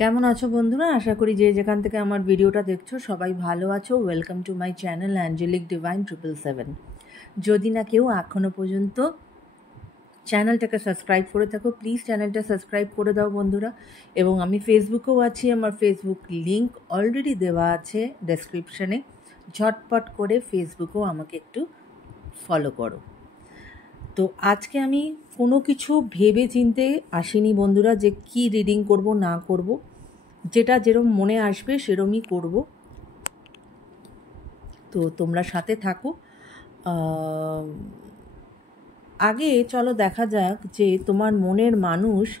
কেমন আছো বন্ধুরা? আশা করি যে যেখান থেকে আমার ভিডিওটা দেখছো সবাই ভালো আছো। Welcome to my channel angelic divine 777। যদি না কেউ এখনও পর্যন্ত চ্যানেলটাকে সাবস্ক্রাইব করে থাকো, প্লিজ চ্যানেলটা সাবস্ক্রাইব করে দাও বন্ধুরা। এবং আমি ফেসবুকেও আছি, আমার ফেসবুক লিংক অলরেডি দেওয়া আছে ডেসক্রিপশানে। ঝটপট করে ফেসবুকেও আমাকে একটু ফলো করো। তো আজকে আমি কোনো কিছু ভেবে চিনতে আসিনি বন্ধুরা, যে কি রিডিং করব না করব, যেটা যেরম মনে আসবে সেরমই করব। তো তোমরা সাথে থাকো। আগে চলো দেখা যাক যে তোমার মনের মানুষের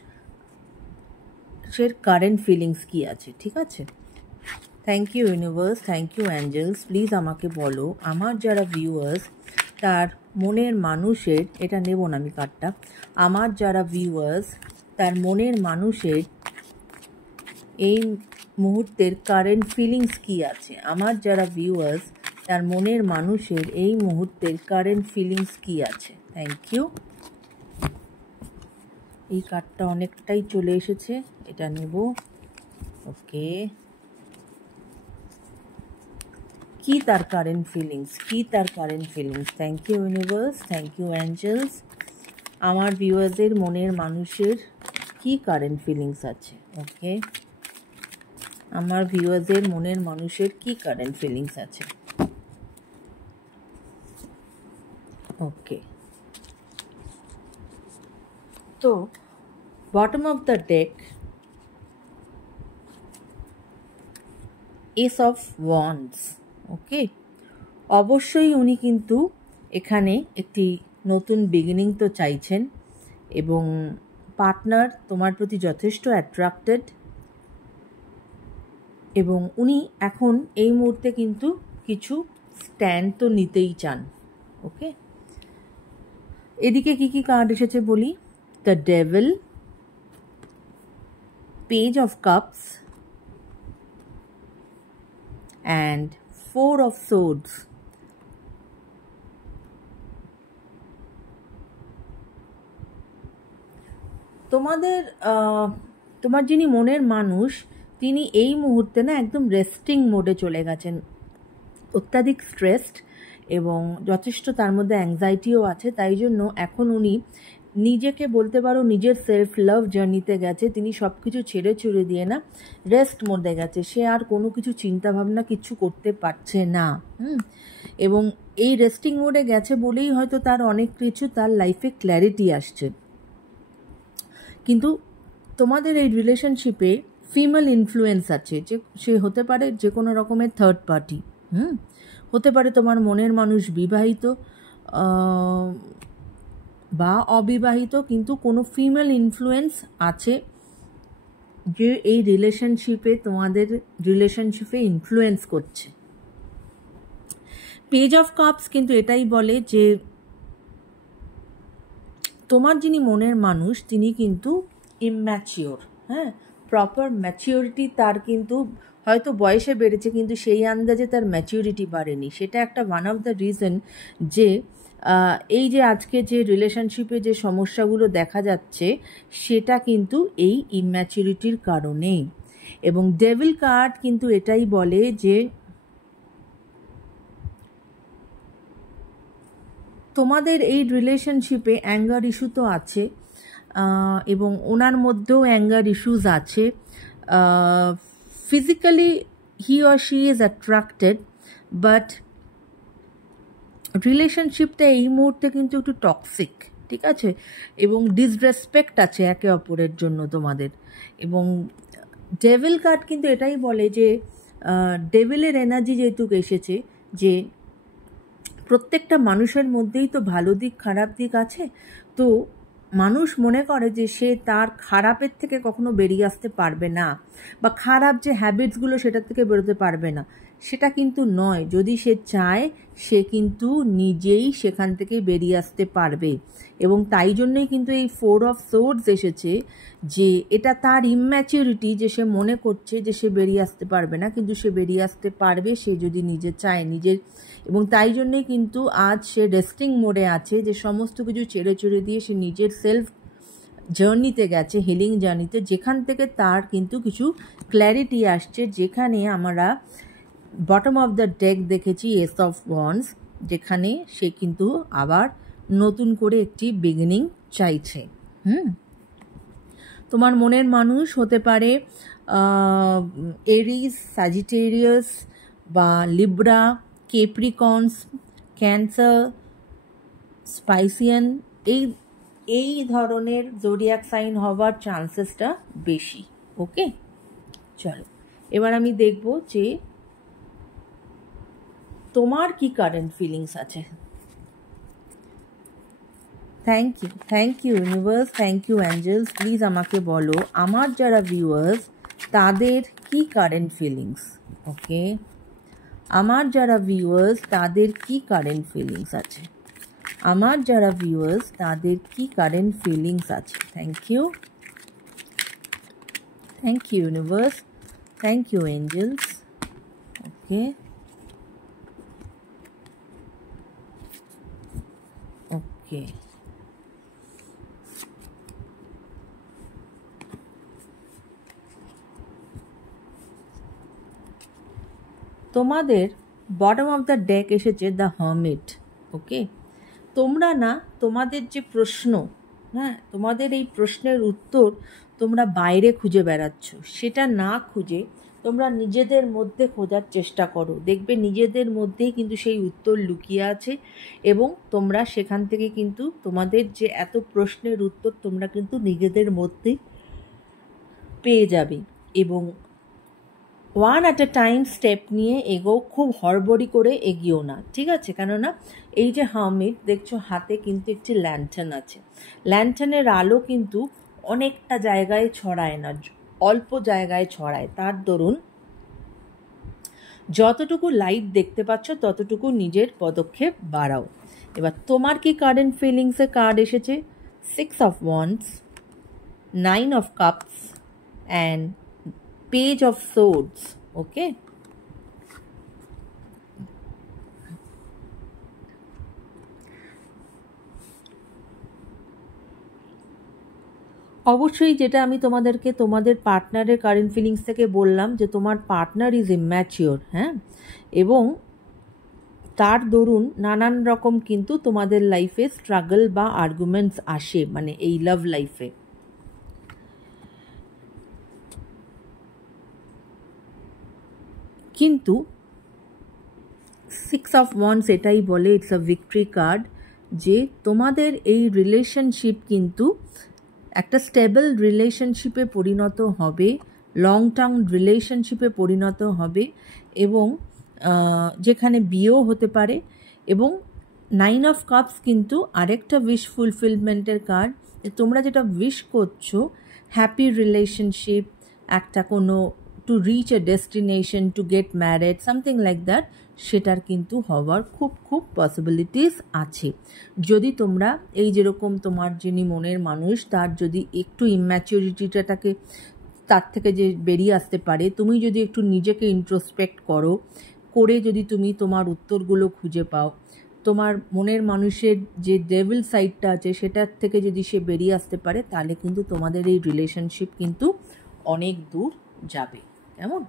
কারেন্ট ফিলিংস কি আছে, ঠিক আছে? Thank you universe, thank you angels. Please আমাকে বলো আমার যারা ভিউয়ার্স তার মনের মানুষের, এটা নেব না আমি কার্ডটা, আমার যারা ভিউয়ার্স তার মনের মানুষের এই মুহূর্তের কারেন্ট ফিলিংস কি আছে। আমার যারা ভিউয়ার্স তার মনের মানুষের এই মুহূর্তের কারেন্ট ফিলিংস কি আছে। Thank you. এই কার্ডটা অনেকটাই চলে এসেছে, এটা নেব। ওকে, কি তার কারেন্ট ফিলিংস, কি তার current feelings. Thank you universe, thank you angels. আমার ভিউয়ার্সের মনের মানুষের কি কারেন্ট ফিলিংস আছে। ওকে, আমার ভিউয়ার্সের মনের মানুষের কি কারেন্ট ফিলিংস আছে। ওকে, তো bottom of the deck, ace of wands. Okay, অবশ্যই উনি কিন্তু এখানে একটি নতুন বিগিনিং তো চাইছেন, এবং পার্টনার তোমার প্রতি যথেষ্ট অ্যাট্রাক্টেড, এবং উনি এখন এই মুহূর্তে কিন্তু কিছু স্ট্যান্ড তো নিতেই চান। ওকে, এদিকে কি কি কার্ড এসেছে বলি। The devil, page of cups and 4 of swords। তোমার যিনি মনের মানুষ তিনি এই মুহূর্তে না একদম রেস্টিং মোডে চলে গেছেন, অত্যাধিক স্ট্রেসড, এবং যথেষ্ট তার মধ্যে অ্যাংজাইটিও আছে। তাই জন্য এখন উনি নিজেকে বলতে পারো নিজের সেলফ লাভ জার্নিতে গেছে। তিনি সব কিছু ছেড়ে ছুড়ে দিয়ে না রেস্ট মোডে গেছে, সে আর কোনো কিছু চিন্তাভাবনা কিছু করতে পারছে না। এবং এই রেস্টিং মোডে গেছে বলেই হয়তো তার অনেক কিছু তার লাইফে ক্ল্যারিটি আসছে। কিন্তু তোমাদের এই রিলেশনশিপে ফিমেল ইনফ্লুয়েন্স আছে, যে সে হতে পারে যে কোনো রকমের থার্ড পার্টি, হতে পারে তোমার মনের মানুষ বিবাহিত বা অবিবাহিত, কিন্তু কোনো ফিমেল ইনফ্লুয়েন্স আছে যে এই রিলেশনশিপে তোমাদের রিলেশনশিপে ইনফ্লুয়েন্স করছে। পেজ অফ কাপস কিন্তু এটাই বলে যে তোমার যিনি মনের মানুষ তিনি কিন্তু ইম্যাচিওর, প্রপার ম্যাচিওরিটি তার কিন্তু হয়তো বয়সে বেড়েছে, কিন্তু সেই আন্দাজে তার ম্যাচিওরিটি বাড়েনি। সেটা একটা ওয়ান অফ দ্য রিজন যে এই যে আজকে যে রিলেশনশিপে যে সমস্যাগুলো দেখা যাচ্ছে সেটা কিন্তু এই ইম্যাচিউরিটির কারণে। এবং ডেভিল কার্ড কিন্তু এটাই বলে যে তোমাদের এই রিলেশনশিপে অ্যাঙ্গার ইস্যু তো আছে, এবং ওনার মধ্যেও অ্যাঙ্গার ইস্যুস আছে। Physically he or she is attracted, but রিলেশনশিপটা এই মুহূর্তে কিন্তু একটু টক্সিক, ঠিক আছে, এবং ডিসরেসপেক্ট আছে একে অপরের জন্য তোমাদের। এবং ডেভিল কার্ড কিন্তু এটাই বলে যে ডেভিলের এনার্জি যেহেতু এসেছে, যে প্রত্যেকটা মানুষের মধ্যেই তো ভালো দিক খারাপ দিক আছে। তো মানুষ মনে করে যে সে তার খারাপের থেকে কখনো বেরিয়ে আসতে পারবে না, বা খারাপ যে হ্যাবিটসগুলো সেটার থেকে বেরোতে পারবে না, সেটা কিন্তু নয়। যদি সে চায় সে কিন্তু নিজেই সেখান থেকে বেরিয়ে আসতে পারবে। এবং তাই জন্যই কিন্তু এই 4 of swords এসেছে, যে এটা তার ইম্যাচিউরিটি, যে সে মনে করছে যে সে বেরিয়ে আসতে পারবে না, কিন্তু সে বেরিয়ে আসতে পারবে সে যদি নিজে চায় নিজের। এবং তাই জন্যই কিন্তু আজ সে রেস্টিং মোডে আছে, যে সমস্ত কিছু ছেড়ে দিয়ে সে নিজের সেলফ জার্নিতে গেছে, হিলিং জার্নিতে, যেখান থেকে তার কিন্তু কিছু ক্ল্যারিটি আসছে, যেখানে আমরা বটম অফ দ্য ডেক দেখেছি এস অফ ওয়ান্স, যেখানে সে কিন্তু আবার নতুন করে একটি বিগিনিং চাইছে। তোমার মনের মানুষ হতে পারে এরিস, স্যাজিটেরিয়াস বা লিব্রা, কেপ্রিকনস, ক্যান্সার, স্পাইসিয়ান, এই ধরনের জোডিয়াক সাইন হওয়ার চান্সেসটা বেশি। ওকে, চলো এবার আমি দেখব যে তোমার কি কারেন্ট ফিলিংস আছে। Thank you universe, thank you angels. Please আমাকে বলো আমার যারা ভিউয়ার্স তাদের কি কারেন্ট ফিলিংস। ওকে, আমার যারা ভিউয়ার্স তাদের কি কারেন্ট ফিলিংস আছে, আমার যারা ভিউয়ার্স তাদের কি কারেন্ট ফিলিংস আছে। Thank you universe, thank you angels. Okay, okay, তোমাদের বটম অফ দ্য ডেক এসেছে দ্য হার্মিট। ওকে, তোমরা না, তোমাদের যে প্রশ্ন, হ্যাঁ, তোমাদের এই প্রশ্নের উত্তর তোমরা বাইরে খুঁজে বেড়াচ্ছ, সেটা না খুঁজে তোমরা নিজেদের মধ্যে খোঁজার চেষ্টা করো। দেখবে নিজেদের মধ্যেই কিন্তু সেই উত্তর লুকিয়ে আছে, এবং তোমরা সেখান থেকে কিন্তু তোমাদের যে এত প্রশ্নের উত্তর তোমরা কিন্তু নিজেদের মধ্যেই পেয়ে যাবে। এবং one at a time step নিয়ে এগো, খুব হড়বড়ি করে এগিয়েও না, ঠিক আছে? কেননা এই যে হার্মিট দেখছো, হাতে কিন্তু একটি ল্যান্টার্ন আছে। ল্যান্টার্নের আলো কিন্তু অনেকটা জায়গায় ছড়ায় না, অল্প জায়গায় ছড়ায়। তার দরুন যতটুকু লাইট দেখতে পাচ্ছ ততটুকু নিজের পদক্ষেপ বাড়াও। এবার তোমার কি কারেন্ট ফিলিংসে কার্ড এসেছে? 6 of Wands, 9 of Cups and Page of Swords. ওকে, অবশ্যই যেটা আমি তোমাদেরকে তোমাদের পার্টনারের কারেন্ট ফিলিংস থেকে বললাম, যে তোমার পার্টনার ইজ ইম্যাচিওর, হ্যাঁ, এবং তার দরুন নানান রকম কিন্তু তোমাদের লাইফে স্ট্রাগল বা আর্গুমেন্টস আসে, মানে এই লাভ লাইফে। কিন্তু 6 of Wands এটাই বলে, ইটস আ ভিক্টরি কার্ড, যে তোমাদের এই রিলেশনশিপ কিন্তু একটা স্টেবল রিলেশনশিপে পরিণত হবে, লং টার্ম রিলেশনশিপে পরিণত হবে, এবং যেখানে বিয়েও হতে পারে। এবং 9 of Cups কিন্তু আরেকটা উইশ ফুলফিলমেন্টের কার্ড। তোমরা যেটা উইশ করছো, হ্যাপি রিলেশনশিপ, একটা কোনো to reach A destination, to get married, something like that, সেটার কিন্তু হওয়ার খুব খুব পসিবিলিটিস আছে। যদি তোমরা এই যেরকম তোমার যিনি মনের মানুষ, তার যদি একটু ইম্যাচিউরিটিটাকে তার থেকে যে বেরিয়ে আসতে পারে, তুমি যদি একটু নিজেকে ইন্ট্রোস্পেক্ট করো, করে যদি তুমি তোমার উত্তরগুলো খুঁজে পাও, তোমার মনের মানুষের যে ডেভিল সাইডটা আছে সেটার থেকে যদি সে বেরিয়ে আসতে পারে, তাহলে কিন্তু তোমাদের এই রিলেশনশিপ কিন্তু অনেক দূর যাবে। কেমন?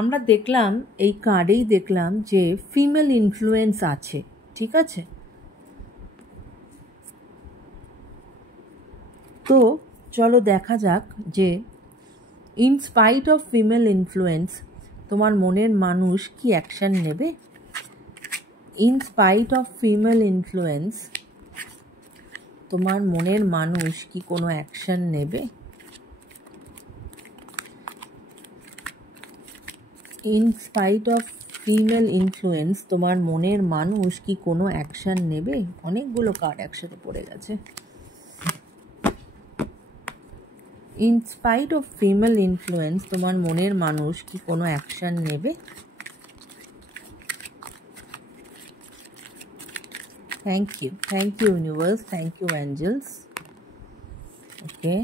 আমরা দেখলাম এই কার্ডেই দেখলাম যে ফিমেল ইনফ্লুয়েন্স আছে, ঠিক আছে? তো চলো দেখা যাক যে in spite of female influence তোমার মনের মানুষ কি অ্যাকশন নেবে। In spite of female influence তোমার মনের মানুষ কি কোনো অ্যাকশন নেবে? In spite of female influence তোমার মনের মানুষ কি কোনো অ্যাকশন নেবে? অনেকগুলো কার্ড একসাথে পড়ে গেছে। In spite of female influence তোমার মনের মানুষ কি কোনো অ্যাকশন নেবে? Thank you universe, thank you angels. Okay,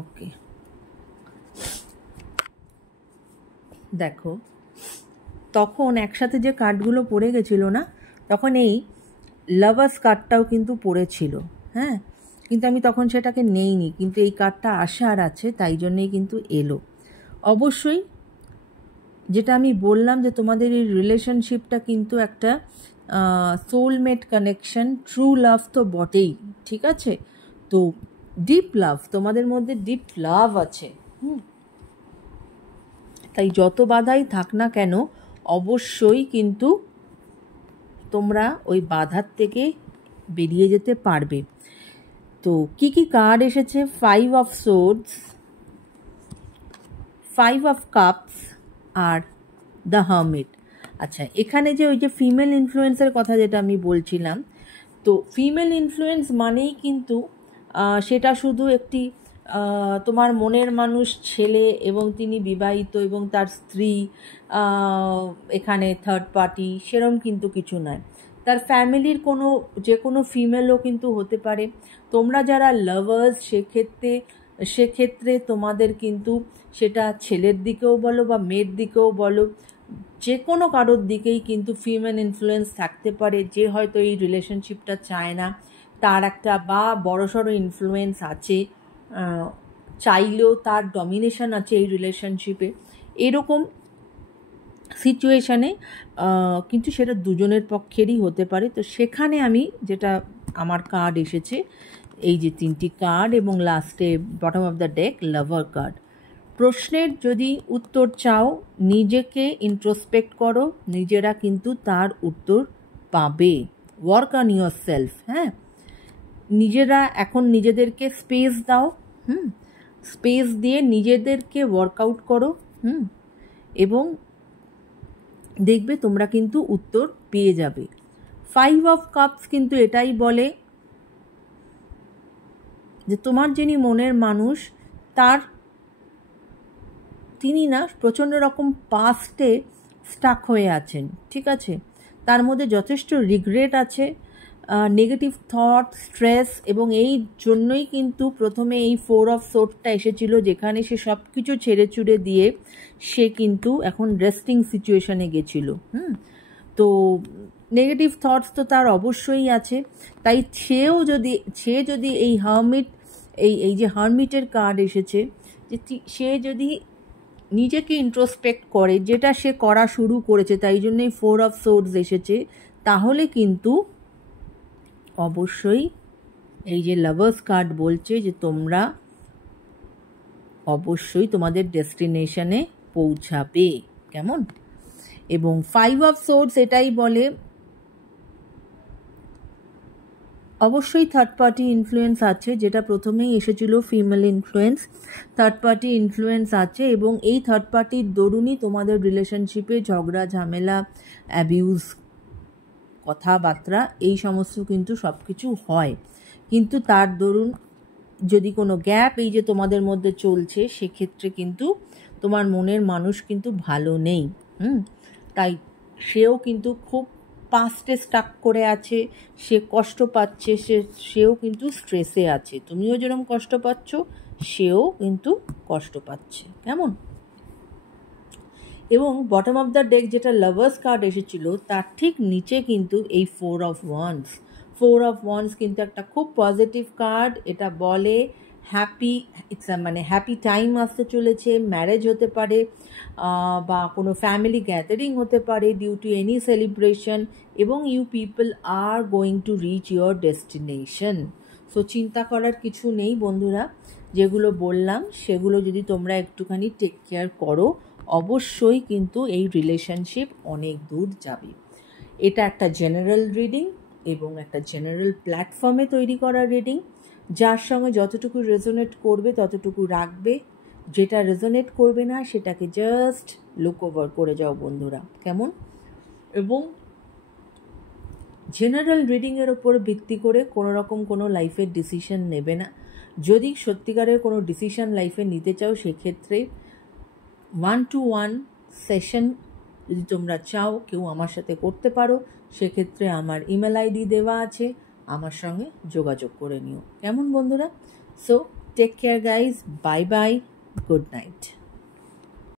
okay, দেখো তখন একসাথে যে কার্ডগুলো পড়ে গেছিলো না, তখন এই লাভার্স কার্ডটাও কিন্তু পড়েছিল, হ্যাঁ, কিন্তু আমি তখন সেটাকে নেইনি, কিন্তু এই কার্ডটা আসার আছে, তাই জন্যেই কিন্তু এলো। অবশ্যই যেটা আমি বললাম যে তোমাদের এই রিলেশনশিপটা কিন্তু একটা সোলমেট কানেকশন, ট্রু লাভ তো বটেই, ঠিক আছে? তো ডিপ লাভ, তোমাদের মধ্যে ডিপ লাভ আছে। তাই যত বাধাই থাক না কেন, অবশ্যই কিন্তু তোমরা ওই বাধার থেকে বেরিয়ে যেতে পারবে। তো কি কি কার্ড এসেছে? 5 of swords, 5 of cups are the hermit. আচ্ছা, এখানে যে ওই যে ফিমেল ইনফ্লুয়েন্সের কথা যেটা আমি বলছিলাম, তো ফিমেল ইনফ্লুয়েন্স মানেই কিন্তু সেটা শুধু একটি তোমার মনের মানুষ ছেলে এবং তিনি বিবাহিত এবং তার স্ত্রী এখানে থার্ড পার্টি, সেরম কিন্তু কিছু নয়। তার ফ্যামিলির কোনো যে কোনো ফিমেলও কিন্তু হতে পারে। তোমরা যারা লাভার্স, সেক্ষেত্রে তোমাদের কিন্তু সেটা ছেলের দিকেও বলো বা মেয়ের দিকেও বলো, যে কোনো কারোর দিকেই কিন্তু ফিমেল ইনফ্লুয়েন্স থাকতে পারে, যে হয়তো এই রিলেশনশিপটা চায় না, তার একটা বা বড়সড় ইনফ্লুয়েন্স আছে, চাইলেও তার ডমিনেশন আছে এই রিলেশনশিপে, এরকম সিচুয়েশানে কিন্তু সেটা দুজনের পক্ষেরই হতে পারে। তো সেখানে আমি যেটা আমার কার্ড এসেছে, এই যে 3টি কার্ড এবং লাস্টে bottom of the day lover card. প্রশ্নের যদি উত্তর চাও, নিজেকে ইন্ট্রোস্পেক্ট করো, নিজেরা কিন্তু তার উত্তর পাবে। ওয়ার্ক অন ইয়োর সেলফ, হ্যাঁ, নিজেরা এখন নিজেদেরকে স্পেস দাও, স্পেস দিয়ে নিজেদেরকে ওয়ার্কআউট করো, এবং দেখবে তোমরা কিন্তু উত্তর পেয়ে যাবে। 5 অফ কাপস কিন্তু এটাই বলে যে তোমার যিনি মনের মানুষ, তিনি না প্রচণ্ড রকম পাস্টে স্টাক হয়ে আছেন, ঠিক আছে? তার মধ্যে যথেষ্ট রিগ্রেট আছে, নেগেটিভ থট, স্ট্রেস, এবং এই জন্যই কিন্তু প্রথমে এই 4 অফ সোর্ডটা এসেছিল, যেখানে সে সব কিছু ছেড়ে ছুড়ে দিয়ে সে কিন্তু এখন রেস্টিং সিচুয়েশানে গেছিল। তো নেগেটিভ থটস তো তার অবশ্যই আছে। তাই সে যদি এই হার্মিট, এই যে হার্মিটের কার্ড এসেছে, যে সে যদি নিজেকে ইন্ট্রোস্পেক্ট করে, যেটা সে করা শুরু করেছে, তাই জন্যই 4 অফ সোর্ডস এসেছে, তাহলে কিন্তু অবশ্যই এই যে লাভার্স কার্ড বলছে যে তোমরা অবশ্যই তোমাদের ডেস্টিনেশনে পৌঁছাবে, কেমন? এবং 5 অফ সোর্ডস এটাই বলে অবশ্যই থার্ড পার্টি ইনফ্লুয়েন্স আছে, যেটা প্রথমেই এসেছিল female influence, third party influence আছে, এবং এই থার্ড পার্টির দরুনই তোমাদের রিলেশনশিপে ঝগড়া ঝামেলা, অ্যাবিউজ, কথাবার্তা, এই সমস্ত কিন্তু সব কিছু হয়। কিন্তু তার দরুন যদি কোনো গ্যাপ এই যে তোমাদের মধ্যে চলছে, সেক্ষেত্রে কিন্তু তোমার মনের মানুষ কিন্তু ভালো নেই, তাই সেও কিন্তু খুব পাস্টে স্টাক করে আছে, সে কষ্ট পাচ্ছে, সেও কিন্তু স্ট্রেসে আছে, তুমিও যেরকম কষ্ট পাচ্ছ সেও কিন্তু কষ্ট পাচ্ছে, কেমন? এবং বটম অফ দ্য ডেক যেটা লাভার্স কার্ড এসেছিল, তার ঠিক নিচে কিন্তু এই 4 অফ ওয়ান্স। 4 অফ ওয়ান্স কিন্তু একটা খুব পজিটিভ কার্ড। এটা বলে হ্যাপি টাইম আসতে চলেছে, ম্যারেজ হতে পারে, বা কোনো ফ্যামিলি গ্যাদারিং হতে পারে ডিউ টু এনি সেলিব্রেশন, এবং you people are going to reach your destination. So চিন্তা করার কিছু নেই বন্ধুরা, যেগুলো বললাম সেগুলো যদি তোমরা একটুখানি টেক কেয়ার করো, অবশ্যই কিন্তু এই রিলেশনশিপ অনেক দূর যাবে। এটা একটা জেনারেল রিডিং এবং একটা জেনারেল প্ল্যাটফর্মে তৈরি করা রিডিং। যার সঙ্গে যতটুকু রেজোনেট করবে ততটুকু রাখবে, যেটা রেজোনেট করবে না সেটাকে জাস্ট লুক ওভার করে যাও বন্ধুরা, কেমন? এবং জেনারেল রিডিংয়ের ওপর ভিত্তি করে কোনো রকম কোনো লাইফের ডিসিশন নেবে না। যদি সত্যিকারের কোনো ডিসিশন লাইফে নিতে চাও, সেক্ষেত্রে 1-to-1 সেশন যদি তোমরা চাও কেউ আমার সাথে করতে পারো, সেক্ষেত্রে আমার ইমেল আইডি দেওয়া আছে, আমার সঙ্গে যোগাযোগ করে নিও, কেমন বন্ধুরা? So take care guys, bye bye, good night.